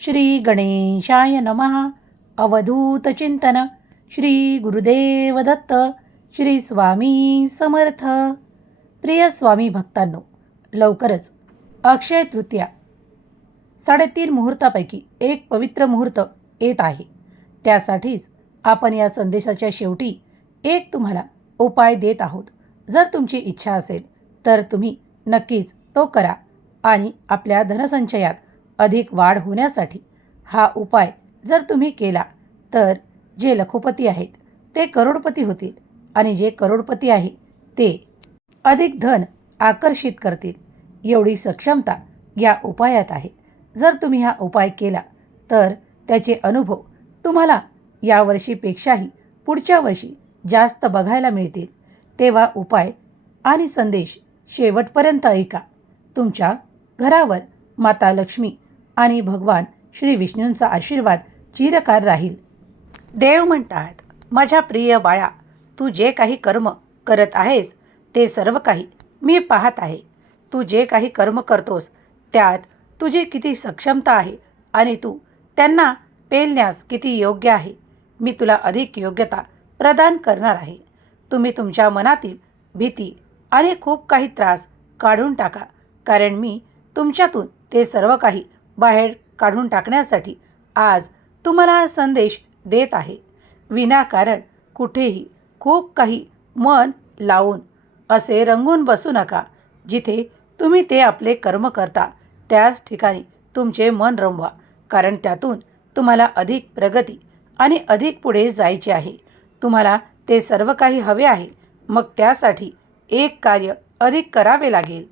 श्री गणेशाय नमः. अवधूत चिंतन. श्री गुरुदेव दत्त श्री स्वामी समर्थ. प्रिय स्वामी भक्तांनो लवकरच अक्षय तृतीया. साडेतीन मुहूर्तापैकी एक पवित्र मुहूर्त येत आहे. त्यासाठीच आपण या संदेशाच्या शेवटी एक तुम्हाला उपाय देत आहोत. जर तुमची इच्छा असेल तर तुम्ही नक्कीच तो करा आणि आपल्या धनसंचयात अधिक वाढ होण्यासाठी हा उपाय जर तुम्ही केला तर जे लखोपती आहेत ते करोडपती होतील आणि जे करोडपती आहे ते अधिक धन आकर्षित करतील. एवढी सक्षमता या उपायात आहे. जर तुम्ही हा उपाय केला तर त्याचे अनुभव तुम्हाला यावर्षीपेक्षाही पुढच्या वर्षी जास्त बघायला मिळतील. तेव्हा उपाय आणि संदेश शेवटपर्यंत ऐका. तुमच्या घरावर माता लक्ष्मी आणि भगवान श्री विष्णूंचा आशीर्वाद चिरकाल राहील. देव म्हणतात माझ्या प्रिय बाळा तू जे काही कर्म करत आहेस ते सर्व काही मी पाहत आहे. तू जे काही कर्म करतोस त्यात तुझी किती सक्षमता आहे आणि तू त्यांना पेलण्यास किती योग्य आहे. मी तुला अधिक योग्यता प्रदान करणार आहे. तुम्ही तुमच्या मनातील भीती आणि खूप काही त्रास काढून टाका कारण मी तुमच्यातून ते सर्व काही बाहेर काढून टाकण्यासाठी आज तुम्हाला संदेश देत आहे. विनाकारण कुठेही खूप काही मन लावून असे रंगून बसू नका. जिथे तुम्ही ते आपले कर्म करता त्याच ठिकाणी तुमचे मन रमवा. कारण त्यातून तुम्हाला अधिक प्रगती आणि अधिक पुढे जायचे आहे. तुम्हाला ते सर्व काही हवे आहे. मग त्यासाठी एक कार्य अधिक करावे लागेल.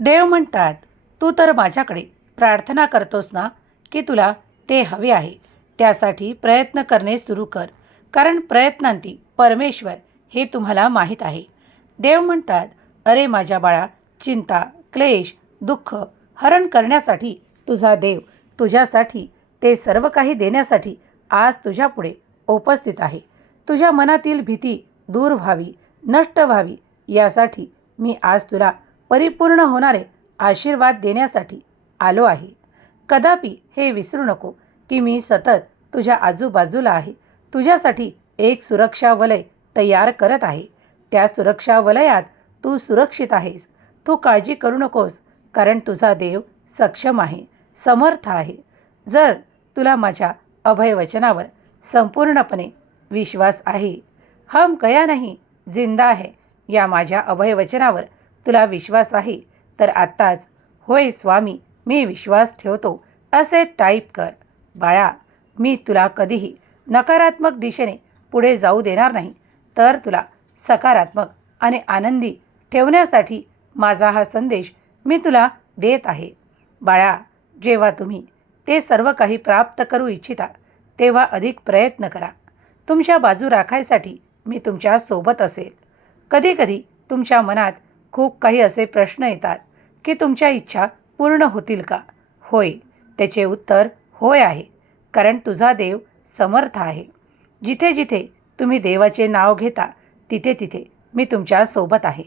देव म्हणतात तू तर माझ्याकडे प्रार्थना करतोस ना की तुला ते हवे आहे. त्यासाठी प्रयत्न करणे सुरू कर. कारण प्रयत्नांती परमेश्वर हे तुम्हाला माहीत आहे. देव म्हणतात अरे माझ्या बाळा चिंता क्लेश दुःख हरण करण्यासाठी तुझा देव तुझ्यासाठी ते सर्व काही देण्यासाठी आज तुझ्यापुढे उपस्थित आहे. तुझ्या मनातील भीती दूर व्हावी नष्ट व्हावी यासाठी मी आज तुला परिपूर्ण होणारे आशीर्वाद देण्यासाठी आलो आहे. कदापि हे विसरू नको की मी सतत तुझ्या आजूबाजूला आहे. तुझ्यासाठी एक सुरक्षा वलय तयार करत आहे. त्या सुरक्षा वलयात तू सुरक्षित आहेस. तू काळजी करू नकोस कारण तुझा देव सक्षम आहे समर्थ आहे. जर तुला माझ्या अभयवचनावर संपूर्णपणे विश्वास आहे हम कया नाही जिंदा आहे या माझ्या अभयवचनावर तुला विश्वास आहे तर आत्ताच होय स्वामी मी विश्वास ठेवतो असे टाईप कर. बाळा मी तुला कधीही नकारात्मक दिशेने पुढे जाऊ देणार नाही तर तुला सकारात्मक आणि आनंदी ठेवण्यासाठी माझा हा संदेश मी तुला देत आहे. बाळा जेव्हा तुम्ही ते सर्व काही प्राप्त करू इच्छिता तेव्हा अधिक प्रयत्न करा. तुमच्या बाजू राखायसाठी मी तुमच्यासोबत असेल. कधीकधी तुमच्या मनात खूप काही असे प्रश्न येतात की तुमच्या इच्छा पूर्ण होतील का? होय. त्याचे उत्तर होय आहे. कारण तुझा देव समर्थ आहे. जिथे जिथे तुम्ही देवाचे नाव घेता तिथे तिथे मी तुमच्यासोबत आहे.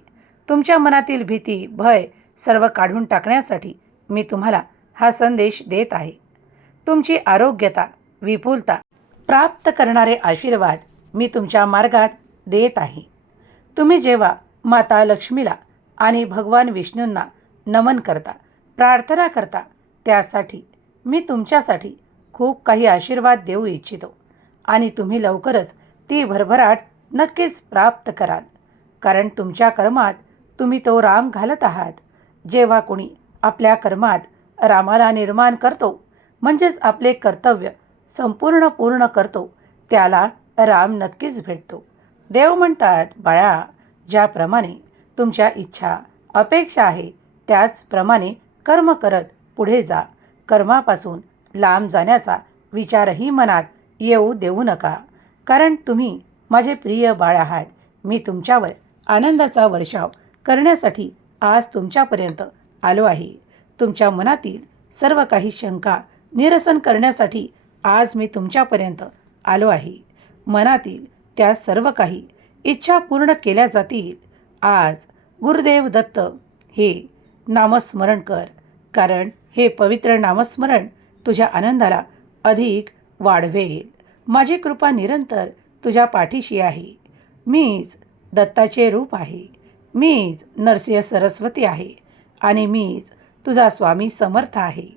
तुमच्या मनातील भीती भय सर्व काढून टाकण्यासाठी मी तुम्हाला हा संदेश देत आहे. तुमची आरोग्यता विपुलता प्राप्त करणारे आशीर्वाद मी तुमच्या मार्गात देत आहे. तुम्ही जेव्हा माता लक्ष्मीला आणि भगवान विष्णूंना नमन करता प्रार्थना करता. त्यासाठी मी तुमच्यासाठी खूप काही आशीर्वाद देऊ इच्छितो. आणि तुम्ही लवकरच ती भरभराट नक्कीच प्राप्त कराल. कारण तुमच्या कर्मात तुम्ही तो राम घालत आहात. जेव्हा कोणी आपल्या कर्मात रामाला निर्माण करतो म्हणजेच आपले कर्तव्य संपूर्ण पूर्ण करतो त्याला राम नक्कीच भेटतो. देव म्हणतात बाळा ज्याप्रमाणे तुमच्या इच्छा अपेक्षा आहे त्याचप्रमाणे कर्म करत पुढे जा. कर्मापासून लांब जाण्याचा विचारही मनात येऊ देऊ नका. कारण तुम्ही माझे प्रिय बाळ आहात. मी तुमच्यावर आनंदाचा वर्षाव करण्यासाठी आज तुमच्यापर्यंत आलो आहे. तुमच्या मनातील सर्व काही शंका निरसन करण्यासाठी आज मी तुमच्यापर्यंत आलो आहे. मनातील त्या सर्व काही इच्छा पूर्ण केल्या जातील. आज गुरुदेव दत्त हे नामस्मरण कर. कारण हे पवित्र नामस्मरण तुझ्या आनंदाला अधिक वाढवेल. माझी कृपा निरंतर तुझ्या पाठीशी आहे. मीच दत्ताचे रूप आहे. मीच नरसिंह सरस्वती आहे आणि मीच तुझा स्वामी समर्थ आहे.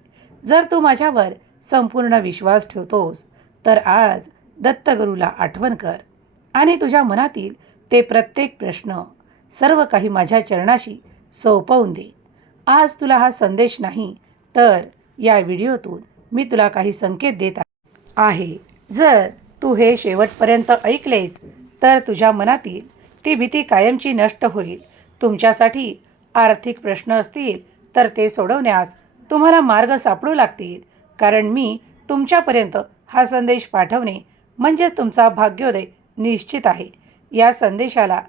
जर तू माझ्यावर संपूर्ण विश्वास ठेवतोस तर आज दत्तगुरूला आठवण कर आणि तुझ्या मनातील ते प्रत्येक प्रश्न सर्व काही माझ्या चरणाशी सोपवून दे. आज तुला हा संदेश नाही तर या व्हिडिओतून मी तुला काही संकेत देत आहे. जर तू हे शेवटपर्यंत ऐकलेस तर तुझ्या मनातील ती भीती कायमची नष्ट होईल. तुमच्यासाठी आर्थिक प्रश्न असतील तर ते सोडवण्यास तुम्हाला मार्ग सापडू लागतील. कारण मी तुमच्यापर्यंत हा संदेश पाठवणे म्हणजेच तुमचा भाग्योदय निश्चित आहे. या संदेशाला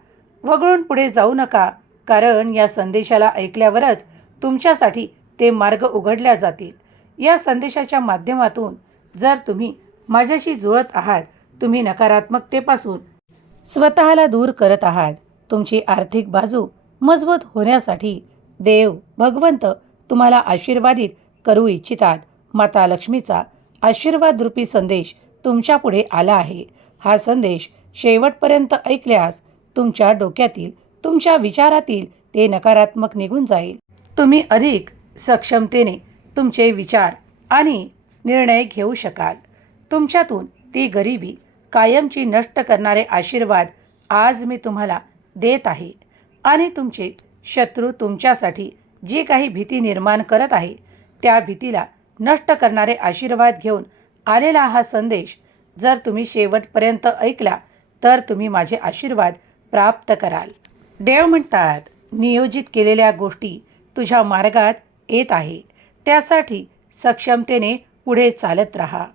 वगळून पुढे जाऊ नका कारण या संदेशाला ऐकल्यावरच तुमच्यासाठी ते मार्ग उघडल्या जातील. या संदेशाच्या माध्यमातून जर तुम्ही माझ्याशी जुळत आहात तुम्ही नकारात्मकतेपासून स्वतःला दूर करत आहात तुमची आर्थिक बाजू मजबूत होण्यासाठी देव भगवंत तुम्हाला आशीर्वादित करू इच्छितात. माता लक्ष्मीचा आशीर्वादरूपी संदेश तुमच्यापुढे आला आहे. हा संदेश शेवटपर्यंत ऐकल्यास तुमच्या डोक्यातील तुमच्या विचारातील ते नकारात्मक निघून जाईल. तुम्ही अधिक सक्षमतेने तुमचे विचार आणि निर्णय घेऊ शकाल. तुमच्यातून ती गरिबी कायमची नष्ट करणारे आशीर्वाद आज मी तुम्हाला देत आहे आणि तुमचे शत्रू तुमच्यासाठी जी काही भीती निर्माण करत आहे त्या भीतीला नष्ट करणारे आशीर्वाद घेऊन आलेला हा संदेश जर तुम्ही शेवटपर्यंत ऐकला तर तुम्ही माझे आशीर्वाद प्राप्त कराल. देव म्हणतात नियोजित केलेल्या गोष्टी तुझ्या मार्गात येत आहे. त्यासाठी सक्षमतेने पुढे चालत राहा.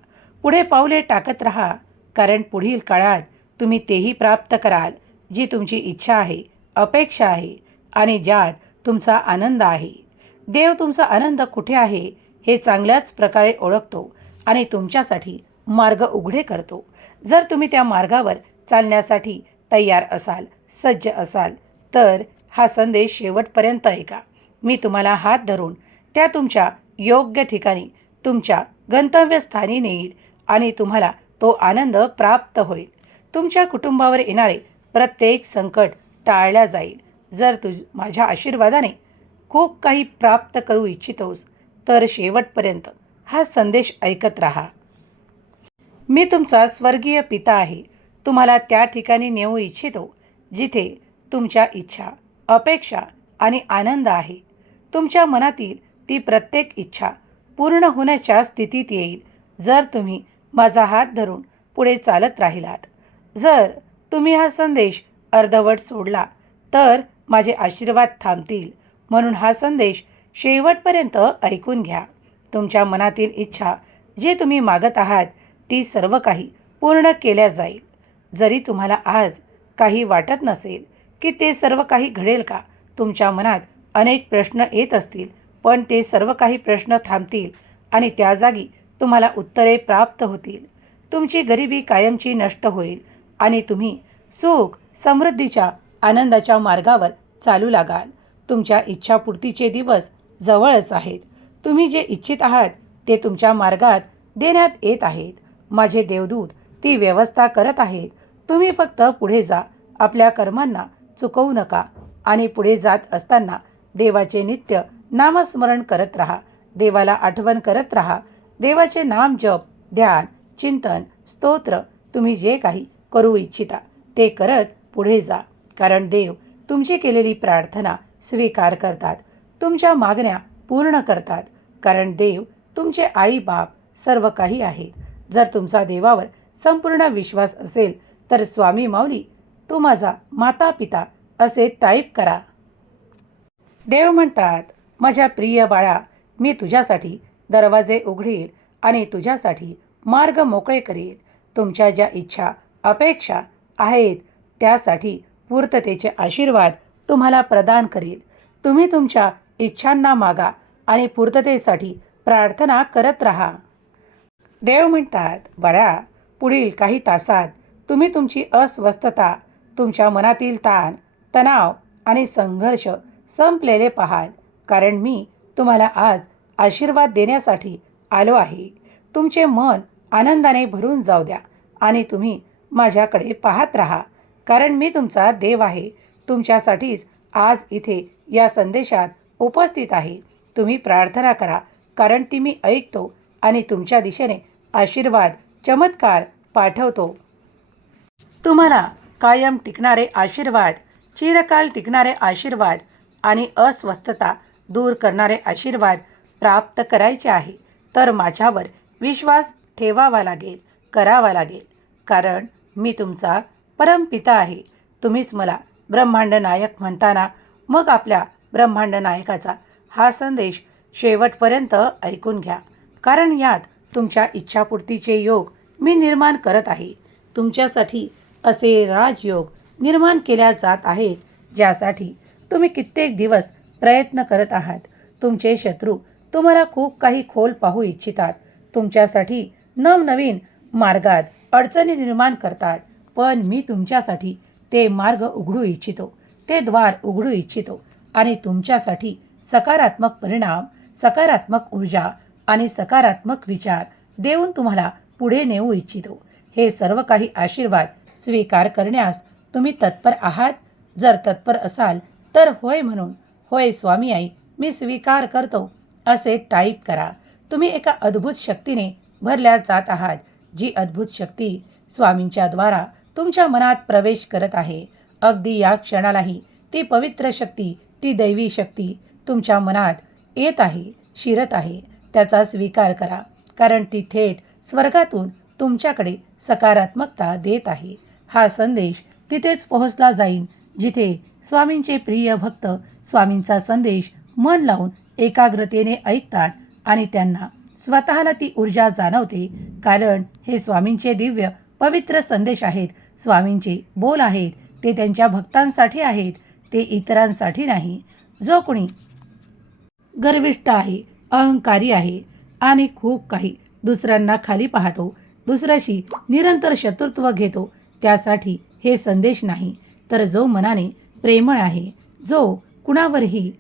पुढे पावले टाकत राहा. कारण पुढील काळात तुम्ही तेही प्राप्त कराल जी तुमची इच्छा आहे अपेक्षा आहे आणि ज्यात तुमचा आनंद आहे. देव तुमचा आनंद कुठे आहे हे चांगल्याच प्रकारे ओळखतो आणि तुमच्यासाठी मार्ग उघडे करतो. जर तुम्ही त्या मार्गावर चालण्यासाठी तयार असाल सज्ज असाल तर हा संदेश शेवटपर्यंत ऐका. मी तुम्हाला हात धरून त्या तुमच्या योग्य ठिकाणी तुमच्या गंतव्यस्थानी नेईल आणि तुम्हाला तो आनंद प्राप्त होईल. तुमच्या कुटुंबावर येणारे प्रत्येक संकट टाळल्या जाईल. जर तुझ माझ्या आशीर्वादाने खूप काही प्राप्त करू इच्छितोस तर शेवटपर्यंत हा संदेश ऐकत राहा. मी तुमचा स्वर्गीय पिता आहे. तुम्हाला त्या ठिकाणी नेऊ इच्छितो जिथे तुमच्या इच्छा अपेक्षा आणि आनंद आहे. तुमच्या मनातील ती प्रत्येक इच्छा पूर्ण होण्याच्या स्थितीत येईल. जर तुम्ही माझा हात धरून पुढे चालत राहिलात जर तुम्ही हा संदेश अर्धवट सोडला तर माझे आशीर्वाद थांबतील म्हणून हा संदेश शेवटपर्यंत ऐकून घ्या. तुमच्या मनातील इच्छा जे तुम्ही मागत आहात ती सर्व काही पूर्ण केल्या जाईल. जरी तुम्हाला आज काही वाटत नसेल की ते सर्व काही घडेल का तुमच्या मनात अनेक प्रश्न येत असतील पण ते सर्व काही प्रश्न थांबतील आणि त्या जागी तुम्हाला उत्तरे प्राप्त होतील. तुमची गरिबी कायमची नष्ट होईल आणि तुम्ही सुख समृद्धीच्या आनंदाच्या मार्गावर चालू लागाल. तुमच्या इच्छापूर्तीचे दिवस जवळच आहेत. तुम्ही जे इच्छित आहात ते तुमच्या मार्गात देण्यात येत आहेत. माझे देवदूत ती व्यवस्था करत आहेत. तुम्ही फक्त पुढे जा. आपल्या कर्मांना चुकवू नका आणि पुढे जात असताना देवाचे नित्य नामस्मरण करत राहा. देवाला आठवण करत राहा. देवाचे नाम जप ध्यान चिंतन स्तोत्र तुम्ही जे काही करू इच्छिता ते करत पुढे जा. कारण देव तुमची केलेली प्रार्थना स्वीकार करतात. तुमच्या मागण्या पूर्ण करतात. कारण देव तुमचे आई बाप सर्व काही आहेत. जर तुमचा देवावर संपूर्ण विश्वास असेल तर स्वामी माऊली तू माझा माता पिता असे टाईप करा. देव म्हणतात माझ्या प्रिय बाळा मी तुझ्यासाठी दरवाजे उघडील आणि तुझ्यासाठी मार्ग मोकळे करील. तुमच्या ज्या इच्छा अपेक्षा आहेत त्यासाठी पूर्ततेचे आशीर्वाद तुम्हाला प्रदान करील. तुम्ही तुमच्या इच्छांना मागा आणि पूर्ततेसाठी प्रार्थना करत राहा. देव म्हणतात बाळा पुढील काही तासात तुम्ही तुमची अस्वस्थता तुमच्या मनातील ताण तणाव आणि संघर्ष संपलेले पाहाल. कारण मी तुम्हाला आज आशीर्वाद देण्यासाठी आलो आहे. तुमचे मन आनंदाने भरून जाऊ द्या आणि तुम्ही माझ्याकडे पाहत राहा. कारण मी तुमचा देव आहे. तुमच्यासाठीच आज इथे या संदेशात उपस्थित आहे. तुम्ही प्रार्थना करा. कारण ती मी ऐकतो आणि तुमच्या दिशेने आशीर्वाद चमत्कार पाठवतो. तुम्हाला कायम टिकणारे आशीर्वाद चिरकाल टिकणारे आशीर्वाद आणि अस्वस्थता दूर करणारे आशीर्वाद प्राप्त करायचे आहे तर माझ्यावर विश्वास ठेवावा लागेल करावा लागेल. कारण मी तुमचा परमपिता आहे. तुम्हीच मला ब्रह्मांड नायक म्हणताना मग आपल्या ब्रह्मांड नायकाचा हा संदेश शेवटपर्यंत ऐकून घ्या. कारण यात तुमच्या इच्छापूर्तीचे योग मी निर्माण करत आहे. तुमच्यासाठी असे राजयोग निर्माण केल्या जात आहेत ज्यासाठी तुम्ही कित्येक दिवस प्रयत्न करत आहात. तुमचे शत्रू तुम्हाला खूप काही खोल पाहू इच्छितात. तुमच्यासाठी नवनवीन मार्गात अडचणी निर्माण करतात. पण मी तुमच्यासाठी ते मार्ग उघडू इच्छितो. ते द्वार उघडू इच्छितो. आणि तुमच्यासाठी सकारात्मक परिणाम सकारात्मक ऊर्जा आणि सकारात्मक विचार देऊन तुम्हाला पुढे नेऊ इच्छितो. हे सर्व काही आशीर्वाद स्वीकार करण्यास तुम्ही तत्पर आहात. जर तत्पर असाल तर होय म्हणून होय स्वामी आई मी स्वीकार करतो. असे टाईप करा. तुम्ही एका अद्भुत शक्तीने भरल्या जात आहात जी अद्भुत शक्ती स्वामींच्या द्वारा तुमच्या मनात प्रवेश करत आहे. अगदी या क्षणालाही ती पवित्र शक्ती ती दैवी शक्ती तुमच्या मनात येत आहे शिरत आहे. त्याचा स्वीकार करा कारण ती थेट स्वर्गातून तुमच्याकडे सकारात्मकता देत आहे. हा संदेश तिथेच पोहोचला जाईल जिथे स्वामींचे प्रिय भक्त स्वामींचा संदेश मन लावून एकाग्रतेने ऐकतात आणि त्यांना स्वतःला ती ऊर्जा जाणवते. कारण हे स्वामींचे दिव्य पवित्र संदेश आहेत. स्वामींचे बोल आहेत. ते त्यांच्या भक्तांसाठी आहेत. ते इतरांसाठी नाही. जो कोणी गर्विष्ठ आहे अहंकारी आहे आणि खूप काही दुसऱ्यांना खाली पाहतो दुसऱ्याशी निरंतर शत्रुत्व घेतो त्यासाठी हे संदेश नाही. तर जो मनाने प्रेमळ आहे. जो कुणावरही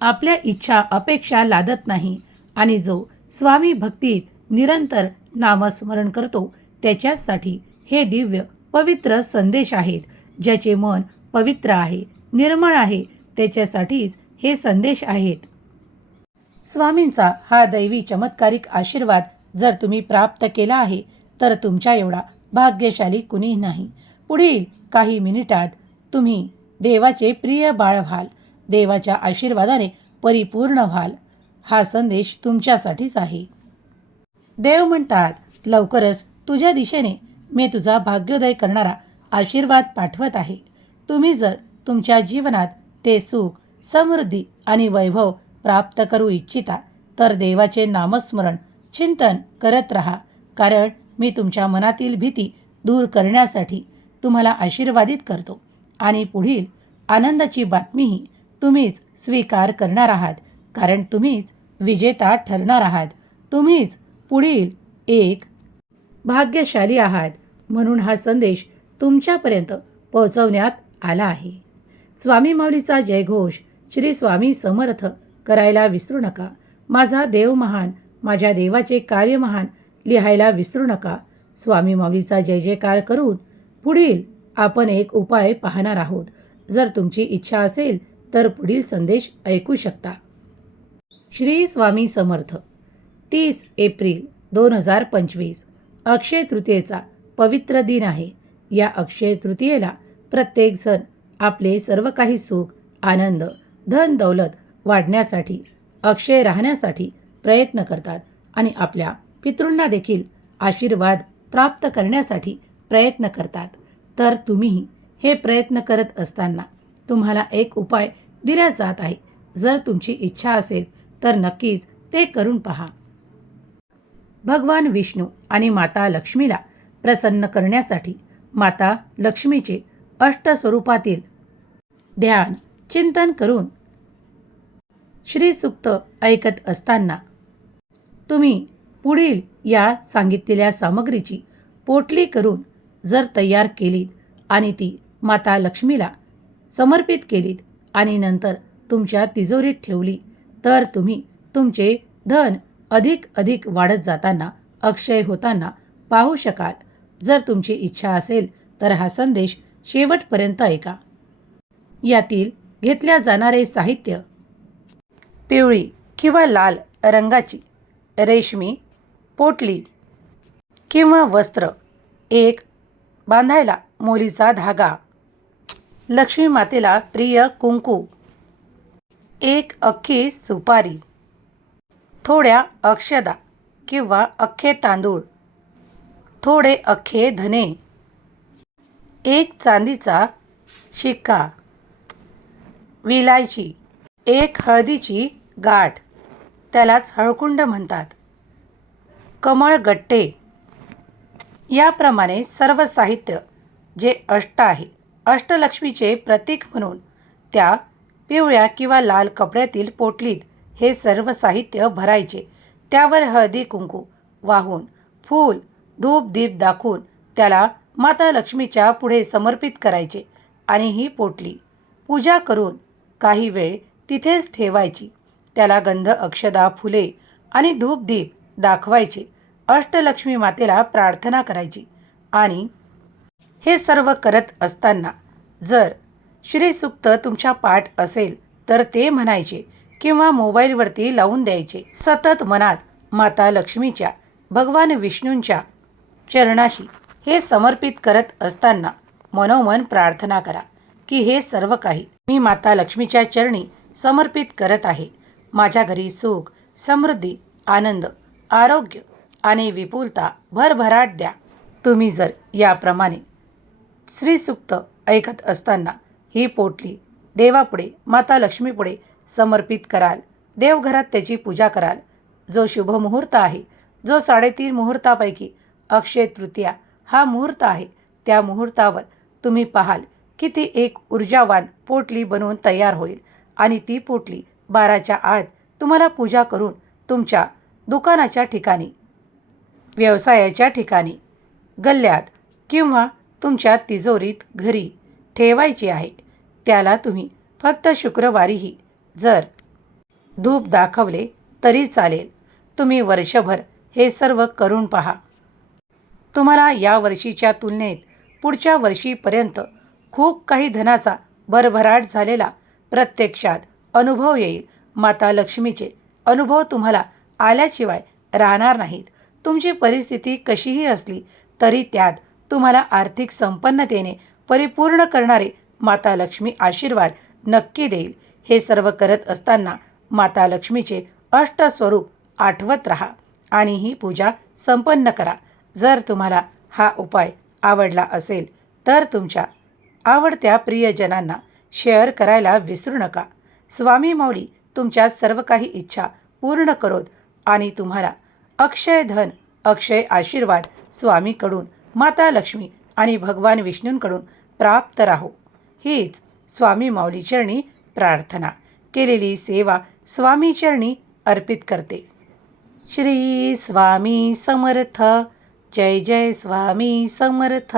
आपल्या इच्छा अपेक्षा लादत नाही आणि जो स्वामी भक्तीत निरंतर नामस्मरण करतो त्याच्यासाठी हे दिव्य पवित्र संदेश आहेत. ज्याचे मन पवित्र आहे निर्मळ आहे त्याच्यासाठीच हे संदेश आहेत. स्वामींचा हा दैवी चमत्कारिक आशीर्वाद जर तुम्ही प्राप्त केला आहे तर तुमच्या एवढा भाग्यशाली कुणी नाही. पुढील काही मिनिटात तुम्ही देवाचे प्रिय बाळ व्हाल देवाच्या आशीर्वादाने परिपूर्ण व्हाल. हा संदेश तुमच्यासाठीच आहे. देव म्हणतात लवकरच तुझ्या दिशेने मी तुझा भाग्योदय करणारा आशीर्वाद पाठवत आहे. तुम्ही जर तुमच्या जीवनात ते सुख समृद्धी आणि वैभव प्राप्त करू इच्छिता तर देवाचे नामस्मरण चिंतन करत राहा. कारण मी तुमच्या मनातील भीती दूर करण्यासाठी तुम्हाला आशीर्वादित करतो. आणि पुढील आनंदाची बातमीही तुम्हीच स्वीकार करणार आहात. कारण तुम्हीच विजेता ठरणार आहात. तुम्हीच पुढील एक भाग्यशाली आहात. म्हणून हा संदेश तुमच्यापर्यंत पोहोचवण्यात आला आहे. स्वामी माऊलीचा जयघोष श्री स्वामी समर्थ करायला विसरू नका. माझा देव महान माझ्या देवाचे कार्य महान लिहायला विसरू नका. स्वामी माऊलीचा जय जयकार करून पुढील आपण एक उपाय पाहणार आहोत. जर तुमची इच्छा असेल तर पुढील संदेश ऐकू शकता. श्री स्वामी समर्थ. तीस एप्रिल दोन हजार पंचवीस. अक्षय तृतीयेचा पवित्र दिन आहे. या अक्षय तृतीयेला प्रत्येकजण आपले सर्व काही सुख आनंद धन दौलत वाढण्यासाठी अक्षय राहण्यासाठी प्रयत्न करतात आणि आपल्या पितृंना देखील आशीर्वाद प्राप्त करण्यासाठी प्रयत्न करतात. तर तुम्ही हे प्रयत्न करत असताना तुम्हाला एक उपाय दिला जात आहे. जर तुमची इच्छा असेल तर नक्कीच ते करून पहा. भगवान विष्णू आणि माता लक्ष्मीला प्रसन्न करण्यासाठी माता लक्ष्मीचे अष्टस्वरूपातील ध्यान चिंतन करून श्रीसुक्त ऐकत असताना तुम्ही पुढील या सांगितलेल्या सामग्रीची पोटली करून जर तयार केलीत आणि ती माता लक्ष्मीला समर्पित केलीत आणि नंतर तुमच्या तिजोरीत ठेवली तर तुम्ही तुमचे धन अधिक अधिक वाढत जाताना अक्षय होताना पाहू शकाल. जर तुमची इच्छा असेल तर हा संदेश शेवटपर्यंत ऐका. यातील घेतल्या जाणारे साहित्य. पिवळी किंवा लाल रंगाची. रेशमी पोटली. किंवा वस्त्र. एक बांधायला मोलीचा धागा. लक्ष्मी मातेला प्रिय कुंकू. एक अख्खी सुपारी. थोड्या अक्षदा किंवा अख्खे तांदूळ. थोडे अख्खे धने. एक चांदीचा शिक्का. विलायची. एक हळदीची गाठ. त्यालाच हळकुंड म्हणतात. कमळ गट्टे. याप्रमाणे सर्व साहित्य जे अष्ट आहे अष्टलक्ष्मीचे प्रतीक म्हणून त्या पिवळ्या किंवा लाल कपड्यातील पोटलीत हे सर्व साहित्य भरायचे. त्यावर हळदी कुंकू वाहून फूल धूप दीप दाखवून त्याला माता लक्ष्मीच्या पुढे समर्पित करायचे आणि ही पोटली पूजा करून काही वेळ तिथेच ठेवायची. त्याला गंध अक्षदा फुले आणि धूप दीप दाखवायचे. अष्टलक्ष्मी मातेला प्रार्थना करायची. आणि हे सर्व करत असताना जर श्रीसुक्त तुमच्या पाठ असेल तर ते म्हणायचे किंवा मोबाईलवरती लावून द्यायचे. सतत मनात माता लक्ष्मीच्या भगवान विष्णूंच्या चरणाशी हे समर्पित करत असताना मनोमन प्रार्थना करा की हे सर्व काही मी माता लक्ष्मीच्या चरणी समर्पित करत आहे. माझ्या घरी सुख समृद्धी आनंद आरोग्य आणि विपुलता भरभराट द्या. तुम्ही जर याप्रमाणे श्रीसुक्त ऐकत असताना ही पोटली देवापुढे माता लक्ष्मीपुढे समर्पित कराल देवघरात त्याची पूजा कराल. जो शुभ मुहूर्त आहे जो साडेतीन मुहूर्तापैकी अक्षय तृतीया हा मुहूर्त आहे त्या मुहूर्तावर तुम्ही पाहाल की ती एक ऊर्जावान पोटली बनवून तयार होईल आणि ती पोटली बाराच्या आत तुम्हाला पूजा करून तुमच्या दुकानाच्या ठिकाणी व्यवसायाच्या ठिकाणी गल्ल्यात किंवा तुमच्या तिजोरीत घरी ठेवायची आहे. त्याला तुम्ही फक्त शुक्रवारीही जर धूप दाखवले तरी चालेल. तुम्ही वर्षभर हे सर्व करून पहा. तुम्हाला या वर्षीच्या तुलनेत पुढच्या वर्षीपर्यंत खूप काही धनाचा भरभराट झालेला प्रत्यक्षात अनुभव येईल. माता लक्ष्मीचे अनुभव तुम्हाला आल्याशिवाय राहणार नाहीत. तुमची परिस्थिती कशीही असली तरी त्यात तुम्हाला आर्थिक संपन्नतेने परिपूर्ण करणारे माता लक्ष्मी आशीर्वाद नक्की देईल. हे सर्व करत असताना माता लक्ष्मीचे अष्टस्वरूप आठवत राहा आणि ही पूजा संपन्न करा. जर तुम्हाला हा उपाय आवडला असेल तर तुमच्या आवडत्या प्रियजनांना शेअर करायला विसरू नका. स्वामी माऊली तुमच्या सर्व काही इच्छा पूर्ण करोत आणि तुम्हाला अक्षय धन अक्षय आशीर्वाद स्वामीकडून माता लक्ष्मी आणि भगवान विष्णूंकडून प्राप्त राहो. हीच स्वामी माऊलीचरणी प्रार्थना. केलेली सेवा स्वामी चरणी अर्पित करते. श्री स्वामी समर्थ. जय जय स्वामी समर्थ.